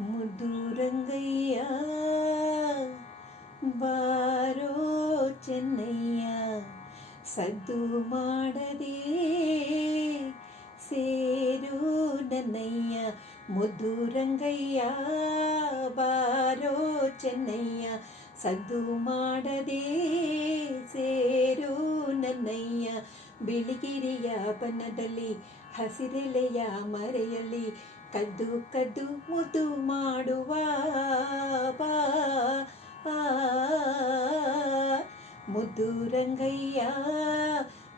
ಮುದ್ದು ರಂಗಯ್ಯ ಬಾರೋ ಚೆನ್ನಯ್ಯ, ಸದ್ದು ಮಾಡದೆ ಸೇರು ನನ್ನಯ್ಯ. ಮುದ್ದು ರಂಗಯ್ಯ ಬಾರೋ ಚೆನ್ನಯ್ಯ, ಸದ್ದು ಮಾಡದೆ ಸೇರು ನನ್ನಯ್ಯ. ಬಿಳಿಗಿರಿಯ ಬನದಲ್ಲಿ ಹಸಿರೆಲೆಯ ಮರೆಯಲ್ಲಿ ಕದ್ದು ಕದ್ದು ಮುದ್ದು ಮಾಡುವ ಬಾ. ಮುದ್ದು ರಂಗಯ್ಯ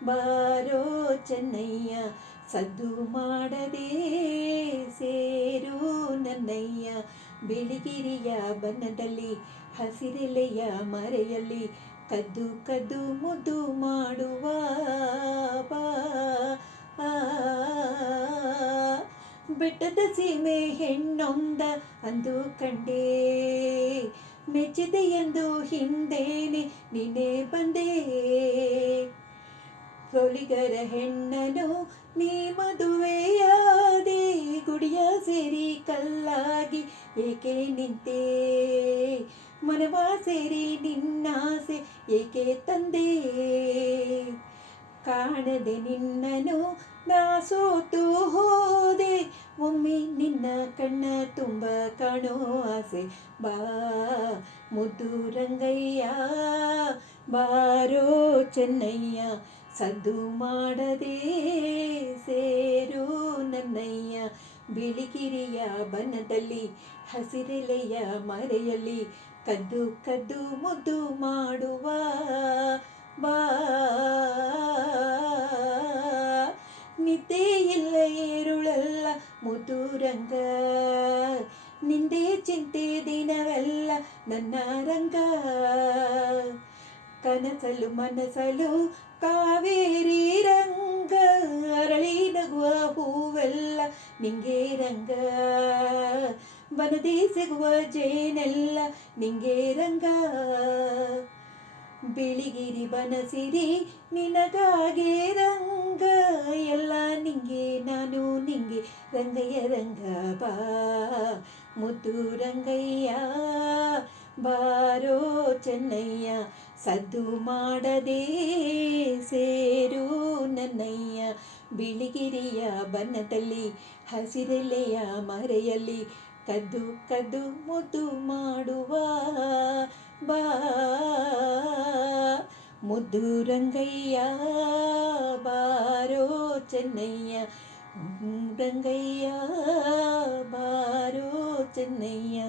ಬಾರೋ ಚೆನ್ನಯ್ಯ, ಸದ್ದು ಮಾಡದೆ ಸೇರು ನನ್ನಯ್ಯ. ಬಿಳಿಗಿರಿಯ ಬನದಲ್ಲಿ ಹಸಿರೆಲೆಯ ಮರೆಯಲ್ಲಿ ಕದ್ದು ಕದ್ದು ಮುದ್ದು ಮಾಡುವ ಬಾ. ಬೆಟ್ಟದ ಸೀಮೆ ಹೆಣ್ಣೊಂದ ಅಂದು ಕಂಡೇ, ಮೆಚ್ಚಿದೆ ಎಂದು ಹಿಂದೇನೆ ನೀನೇ ಬಂದೆ. ಸೋಲಿಗರ ಹೆಣ್ಣನು ನೀ ಮದುವೆಯಾದೆ, ಗುಡಿಯ ಸೇರಿ ಕಲ್ಲಾಗಿ ಏಕೆ ನಿಂತೆ. ಮನವ ಸೇರಿ ನಿನ್ನಾಸೆ ಏಕೆ ತಂದೆ. ಕಾಣದೆ ನಿನ್ನನು ನಾ ಸೋತು ಹೋದೆ, ಒಮ್ಮೆ ನಿನ್ನ ಕಣ್ಣ ತುಂಬ ಕಾಣೋ ಆಸೆ ಬಾ. ಮುದ್ದು ರಂಗಯ್ಯ ಬಾರೋ ಚೆನ್ನಯ್ಯ, ಸದ್ದು ಮಾಡದೆ ಸೇರು ನನ್ನಯ್ಯ. ಬಿಳಿಗಿರಿಯ ಬನದಲ್ಲಿ ಹಸಿರೆಲೆಯ ಮರೆಯಲ್ಲಿ ಕದ್ದು ಕದ್ದು ಮುದ್ದು ಮಾಡುವ ಬಾ. ನಿದ್ದೆ ಇಲ್ಲ ಏರುಳಲ್ಲ ಮುದ್ದು ರಂಗ, ನಿಂದೆ ಚಿಂತೆ ದಿನವೆಲ್ಲ ನನ್ನ ರಂಗ. ಕನಸಲು ಮನಸಲು ಕಾವೇರಿ ರಂಗ, ಅರಳಿ ನಗುವ ಹೂವೆಲ್ಲ ನಿಂಗೆ ರಂಗ. ಬನದಿ ಸಿಗುವ ಜೇನೆಲ್ಲ ನಿಂಗೆ ರಂಗ. ಬಿಳಿಗಿರಿ ಬನಸಿರಿ ನಿನಗಾಗೆ ರಂಗ, ಎಲ್ಲ ನಿಂಗೆ ನಾನು ನಿಂಗೆ ರಂಗಯ್ಯ ರಂಗ ಬಾ. ಮುದ್ದು ರಂಗಯ್ಯ ಬಾರೋ ಚೆನ್ನಯ್ಯ, ಸದ್ದು ಮಾಡದೆ ಸೇರು ನನ್ನಯ್ಯ. ಬಿಳಿಗಿರಿಯ ಬನದಲ್ಲಿ ಹಸಿರೆಲೆಯ ಮರೆಯಲ್ಲಿ ಕದ್ದು ಕದ್ದು ಮುದ್ದು ಮಾಡುವ ಬಾ. ಮುದ್ದು ರಂಗಯ್ಯ ಬಾರೋ ಚೆನ್ನಯ್ಯ, ರಂಗಯ್ಯ ಬಾರೋ ಚೆನ್ನಯ್ಯ.